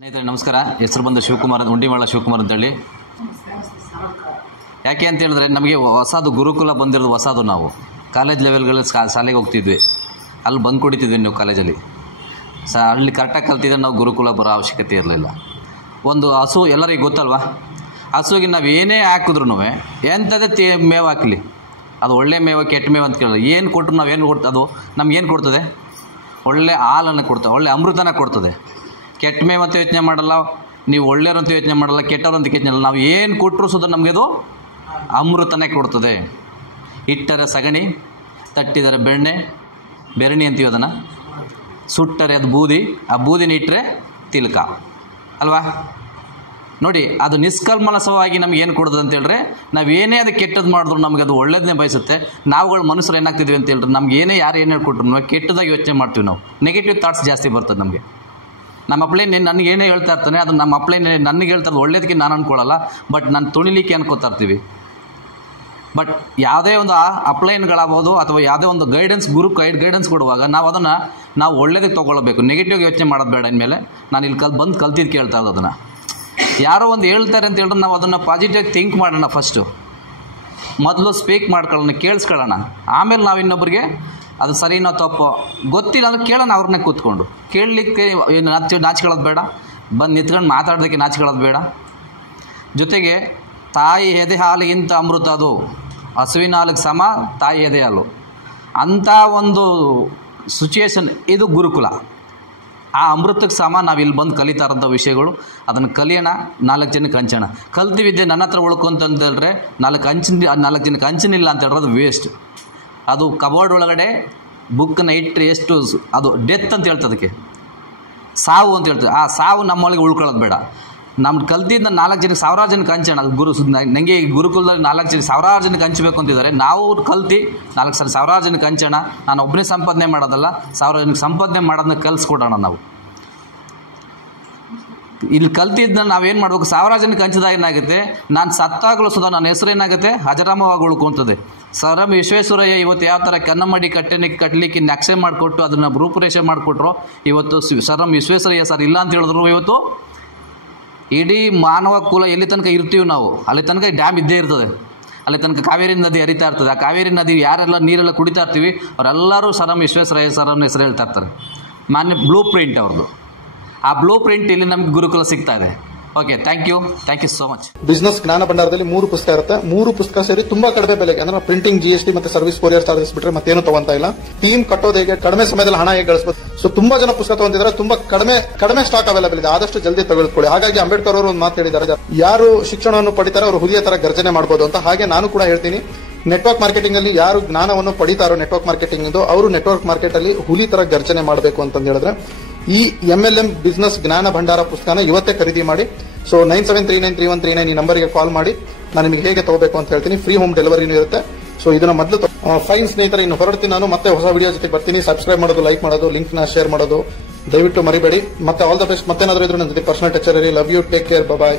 ಸ್ನೇಹಿತರೆ ನಮಸ್ಕಾರ. ಹೆಸರು ಬಂದ ಶಿವಕುಮಾರ್, ಉಂಡಿಮಾಳ ಶಿವಕುಮಾರ್ ಅಂತೇಳಿ. ಯಾಕೆ ಅಂತ ಹೇಳಿದ್ರೆ ನಮಗೆ ಹೊಸದು ಗುರುಕುಲ ಬಂದಿರೋದು ಹೊಸದು. ನಾವು ಕಾಲೇಜ್ ಲೆವೆಲ್ಗಳಲ್ಲಿ ಶಾಲೆಗೆ ಹೋಗ್ತಿದ್ವಿ, ಅಲ್ಲಿ ಬಂದು ಕುಡಿತಿದ್ವಿ. ನೀವು ಕಾಲೇಜಲ್ಲಿ ಅಲ್ಲಿ ಕರೆಕ್ಟಾಗಿ ಕಲ್ತಿದ್ರೆ ನಾವು ಗುರುಕುಲ ಬರೋ ಅವಶ್ಯಕತೆ ಇರಲಿಲ್ಲ. ಒಂದು ಹಸು ಎಲ್ಲರಿಗೂ ಗೊತ್ತಲ್ವ, ಹಸುವಿಗೆ ನಾವು ಏನೇ ಹಾಕಿದ್ರು ಎಂಥದೇ ಮೇವು ಹಾಕಲಿ, ಅದು ಒಳ್ಳೆ ಮೇವು ಕೆಟ್ಟ ಮೇವು ಅಂತ ಕೇಳಲ್ಲ. ಏನು ಕೊಟ್ಟರು ನಾವು ಏನು ಕೊಡ್ತದೆ, ಅದು ನಮ್ಗೇನು ಕೊಡ್ತದೆ? ಒಳ್ಳೆ ಹಾಲನ್ನು ಕೊಡ್ತದೆ, ಒಳ್ಳೆ ಅಮೃತನ ಕೊಡ್ತದೆ. ಕೆಟ್ಟ ಮೇವು ಅಂತ ಯೋಚನೆ ಮಾಡಲ್ಲ, ನೀವು ಒಳ್ಳೆಯವ್ರಂತ ಯೋಚನೆ ಮಾಡಲ್ಲ, ಕೆಟ್ಟವ್ರಂತ ಯೋಚನೆ ಮಾಡಲ್ಲ. ನಾವು ಏನು ಕೊಟ್ಟರು ಸುದ ನಮಗೆ ಅದು ಅಮೃತನೇ ಕೊಡ್ತದೆ. ಇಟ್ಟರೆ ಸಗಣಿ, ತಟ್ಟಿದರೆ ಬೆರಣಿ ಅಂತೀವಿ ಅದನ್ನು. ಸುಟ್ಟರೆ ಅದು ಬೂದಿ, ಆ ಬೂದಿನ ಇಟ್ಟರೆ ತಿಲಕ ಅಲ್ವಾ? ನೋಡಿ, ಅದು ನಿಷ್ಕಲ್ಮನಸವಾಗಿ ನಮ್ಗೆ ಏನು ಕೊಡ್ತದೆ ಅಂತ ಹೇಳಿದ್ರೆ, ನಾವು ಏನೇ ಅದು ಕೆಟ್ಟದ್ದು ಮಾಡಿದ್ರು ನಮಗೆ ಅದು ಒಳ್ಳೇದನ್ನೇ ಬಯಸುತ್ತೆ. ನಾವುಗಳು ಮನುಷ್ಯರು ಏನಾಗ್ತಿದ್ವಿ ಅಂತ ಹೇಳಿದ್ರೆ, ನಮ್ಗೆ ಏನೇ ಯಾರು ಏನು ಹೇಳ್ಕೊಟ್ರು ನಾವು ಕೆಟ್ಟದಾಗಿ ಯೋಚನೆ ಮಾಡ್ತೀವಿ. ನಾವು ನೆಗೆಟಿವ್ ಥಾಟ್ಸ್ ಜಾಸ್ತಿ ಬರ್ತದೆ ನಮಗೆ. ನಮ್ಮ ಅಪ್ಲೈ ನನಗೆ ಏನೇ ಹೇಳ್ತಾ ಇರ್ತಾನೆ, ಅದು ನಮ್ಮ ಅಪ್ಲೈ ನನಗೆ ಹೇಳ್ತಾರೆ ಒಳ್ಳೇದಕ್ಕೆ ನಾನು ಅಂದ್ಕೊಳ್ಳಲ್ಲ, ಬಟ್ ನಾನು ತುಳಿಲಿಕ್ಕೆ ಅನ್ಕೋತಾ ಇರ್ತೀವಿ. ಬಟ್ ಯಾವುದೇ ಒಂದು ಅಪ್ಲೈನ್ಗಳಾಗ್ಬೋದು ಅಥವಾ ಯಾವುದೇ ಒಂದು ಗೈಡೆನ್ಸ್, ಗೈಡೆನ್ಸ್ ಕೊಡುವಾಗ ನಾವು ಒಳ್ಳೇದಕ್ಕೆ ತೊಗೊಳ್ಬೇಕು. ನೆಗೆಟಿವ್ ಯೋಚನೆ ಮಾಡೋದು ಬೇಡ. ಇನ್ಮೇಲೆ ನಾನು ಇಲ್ಲಿ ಬಂದು ಕಲ್ತಿದ್ದು ಕೇಳ್ತಾ ಇರೋದು, ಅದನ್ನು ಯಾರೋ ಒಂದು ಹೇಳ್ತಾರೆ ಅಂತ ಹೇಳಿದ್ರೆ ನಾವು ಅದನ್ನು ಪಾಸಿಟಿವ್ ಥಿಂಕ್ ಮಾಡೋಣ. ಫಸ್ಟು ಮೊದಲು ಸ್ಪೀಕ್ ಮಾಡ್ಕೊಳ್ಳೋಣ, ಕೇಳಿಸ್ಕೊಳ್ಳೋಣ. ಆಮೇಲೆ ನಾವು ಇನ್ನೊಬ್ಬರಿಗೆ ಅದು ಸರಿನೋ ತಪ್ಪೋ ಗೊತ್ತಿಲ್ಲ ಅಂದ್ರೆ ಕೇಳೋಣ. ಅವ್ರನ್ನೇ ಕೂತ್ಕೊಂಡು ಕೇಳಲಿಕ್ಕೆ ನಾಚಿಕೊಳ್ಳೋದು ಬೇಡ, ಬಂದು ನಿಂತ್ಕೊಂಡು ಮಾತಾಡೋದಕ್ಕೆ ನಾಚಿಕೊಳ್ಳೋದು ಬೇಡ. ಜೊತೆಗೆ ತಾಯಿ ಎದೆ ಹಾಲಿಗಿಂತ ಅಮೃತ ಅದು, ಹಸುವಿನ ಹಾಲಿಗೆ ಸಮ ತಾಯಿ ಎದೆ ಹಾಲು. ಅಂಥ ಒಂದು ಸಿಚುಯೇಷನ್ ಇದು ಗುರುಕುಲ. ಆ ಅಮೃತಕ್ಕೆ ಸಮ ನಾವು ಇಲ್ಲಿ ಬಂದು ಕಲಿತಾ ಇರೋಂಥ ವಿಷಯಗಳು. ಅದನ್ನು ಕಲಿಯೋಣ, 4 ಜನಕ್ಕೆ ಹಂಚೋಣ. ಕಲ್ತಿವಿದ್ದೆ ನನ್ನ ಹತ್ರ ಉಳ್ಕೊಂತಂತೇಳಿದ್ರೆ 4 ಜನಕ್ಕೆ ಹಂಚನಿಲ್ಲ ಅಂತ ಹೇಳಿದ್ರೆ ಅದು ವೇಸ್ಟ್. ಅದು ಕಬೋರ್ಡ್ ಒಳಗಡೆ ಬುಕ್ಕನ್ನು ಇಟ್ಟರೆ ಎಷ್ಟು ಅದು ಡೆತ್ ಅಂತ ಹೇಳ್ತದೆ, ಅದಕ್ಕೆ ಸಾವು ಅಂತ ಹೇಳ್ತದೆ. ಆ ಸಾವು ನಮ್ಮೊಳಗೆ ಉಳ್ಕೊಳ್ಳೋದು ಬೇಡ. ನಮ್ಮ ಕಲ್ತಿದ್ದ 4 ಜನಕ್ಕೆ 1000 ಜನಕ್ಕೆ ಹಂಚೋಣ. ನನಗೆ ಈ ಗುರುಕುಲದಲ್ಲಿ 4 ಜನಕ್ಕೆ 1000 ಜನಕ್ಕೆ ಹಂಚಬೇಕು ಅಂತಿದ್ದಾರೆ. ನಾವು ಕಲ್ತು 1000 ಜನಕ್ಕೆ ಹಂಚೋಣ. ನಾನು ಒಬ್ಬನೇ ಸಂಪಾದನೆ ಮಾಡೋದಲ್ಲ, 1000 ಜನಕ್ಕೆ ಸಂಪಾದನೆ ಮಾಡೋದನ್ನ ಕಲಿಸ್ಕೊಡೋಣ. ನಾವು ಇಲ್ಲಿ ಕಲ್ತಿದ್ದನ್ನ ನಾವೇನು ಮಾಡಬೇಕು, 1000 ಜನಕ್ಕೆ ಹಂಚಿದಾಗ ಏನಾಗುತ್ತೆ, ನಾನು ಸತ್ತಾಗಲೂ ಸುಧಾ ನನ್ನ ಹೆಸರು ಏನಾಗುತ್ತೆ, ಅಜರಾಮವಾಗಿ ಉಳ್ಕೊತದೆ. ಸರ್ ಎಂ ವಿಶ್ವೇಶ್ವರಯ್ಯ ಇವತ್ತು ಯಾವ ಥರ ಕನ್ನಂಬಾಡಿ ಕಟ್ಟಲಿಕ್ಕೆ ನಕ್ಷೆ ಮಾಡಿಕೊಟ್ಟು ಅದನ್ನು ರೂಪುರೇಷೆ ಮಾಡಿಕೊಟ್ರು. ಇವತ್ತು ಸರ್ ಎಂ ವಿಶ್ವೇಶ್ವರಯ್ಯ ಸರ್ ಇಲ್ಲ ಅಂತ ಹೇಳಿದ್ರು. ಇವತ್ತು ಇಡೀ ಮಾನವ ಕುಲ ಎಲ್ಲಿ ತನಕ ಇರ್ತೀವಿ ನಾವು, ಅಲ್ಲಿ ತನಕ ಡ್ಯಾಮ್ ಇದ್ದೇ ಇರ್ತದೆ. ಅಲ್ಲಿ ತನಕ ಕಾವೇರಿ ನದಿ ಹರಿತಾ ಇರ್ತದೆ. ಆ ಕಾವೇರಿ ನದಿ ಯಾರೆಲ್ಲ ನೀರೆಲ್ಲ ಕುಡಿತಾ ಇರ್ತೀವಿ ಅವರೆಲ್ಲರೂ ಸರ್ ಎಂ ವಿಶ್ವೇಶ್ವರಯ್ಯ ಸರ್ ಅವ್ರನ್ನ ಹೆಸರು ಹೇಳ್ತಾ ಇರ್ತಾರೆ. ಬ್ಲೂ ಪ್ರಿಂಟ್ ಅವ್ರದ್ದು. ಆ ಬ್ಲೂ ಪ್ರಿಂಟ್ ಇಲ್ಲಿ ನಮ್ಗೆ ಗುರುಕುಲ ಸಿಗ್ತಾ ಇದೆ. Okay, thank you so much. Business ಜ್ಞಾನ ಭಂಡಾರದಲ್ಲಿ 3 ಪುಸ್ತಕ ಇರುತ್ತೆ. 3 ಪುಸ್ತಕ ಸೇರಿ ತುಂಬಾ ಕಡಿಮೆ ಬೆಲೆಗೆ, ಅಂದ್ರೆ ಪ್ರಿಂಟಿಂಗ್, GST ಮತ್ತೆ ಸರ್ವಿಸ್ ಕೊರಿಯರ್ ಚಾರ್ಜಸ್ ಬಿಟ್ರೆ ಮತ್ತೇನು ತಗೊಂತ ಇಲ್ಲ. ಟೀಮ್ ಕಟ್ಟೋದು ಹೇಗೆ, ಕಡಿಮೆ ಸಮಯದಲ್ಲಿ ಹಣ ಹೇಗೆ ಗಳಿಸಬಹುದು. ಸೊ ತುಂಬಾ ಜನ ಪುಸ್ತಕ ತಗೊಂತಿದ್ದಾರೆ. ತುಂಬಾ ಕಡಿಮೆ ಸ್ಟಾಕ್ ಅವೈಲೇಬಲ್ ಇದೆ. ಆದಷ್ಟು ಜಲ್ದಿ ತೆಗೆದುಕೊಳ್ಳಿ. ಹಾಗಾಗಿ ಅಂಬೇಡ್ಕರ್ ಅವರು ಒಂದು ಮಾತು ಹೇಳಿದ್ದಾರೆ, ಯಾರು ಶಿಕ್ಷಣವನ್ನು ಪಡಿತಾರೆ ಅವರು ಹುಲಿಯ ತರ ಗರ್ಜನೆ ಮಾಡಬಹುದು ಅಂತ. ಹಾಗೆ ನಾನು ಕೂಡ ಹೇಳ್ತೀನಿ, ನೆಟ್ವರ್ಕ್ ಮಾರ್ಕೆಟಿಂಗ್ ಅಲ್ಲಿ ಯಾರು ಜ್ಞಾನವನ್ನು ಪಡಿತಾರೋ ನೆಟ್ವರ್ಕ್ ಮಾರ್ಕೆಟಿಂಗ್ ಅವರು ನೆಟ್ವರ್ಕ್ ಮಾರ್ಕೆಟ್ ಅಲ್ಲಿ ಹುಲಿ ತರ ಗರ್ಜನೆ ಮಾಡಬೇಕು ಅಂತ ಹೇಳಿದ್ರೆ ಈ MLM ಬಿಸ್ನೆಸ್ ಜ್ಞಾನ ಭಂಡಾರ ಪುಸ್ತಕನ ಇವತ್ತೇ ಖರೀದಿ ಮಾಡಿ. ಸೊ 97393139 ಈ ನಂಬರ್ಗೆ ಕಾಲ್ ಮಾಡಿ. ನಾನು ನಿಮಗೆ ಹೇಗೆ ತಗೋಬೇಕು ಅಂತ ಹೇಳ್ತೀನಿ. ಫ್ರೀ ಹೋಮ್ ಡೆಲಿವರಿನೂ ಇರುತ್ತೆ. ಸೊ ಇದನ್ನ ಮೊದಲು ಫೈನ್ ಸ್ನೇಹಿತರೆ, ಇನ್ನು ಹೊರಡ್ತೀನಿ ನಾನು. ಮತ್ತೆ ಹೊಸ ವಿಡಿಯೋ ಜೊತೆ ಬರ್ತೀನಿ. ಸಬ್ಸ್ಕ್ರೈಬ್ ಮಾಡೋದು, ಲೈಕ್ ಮಾಡೋದು, ಲಿಂಕ್ ನ ಶೇರ್ ಮಾಡೋದು ದಯವಿಟ್ಟು ಮರಿಬೇಡಿ. ಮತ್ತೆ ಆಲ್ ದ ಬೆಸ್ಟ್. ಮತ್ತೇನಾದ್ರೂ ಇದ್ರೆ ನನ್ನ ಜೊತೆ ಪರ್ಸನಲ್ ಟಚ್ ಇರಿ. Love you, take care, bye.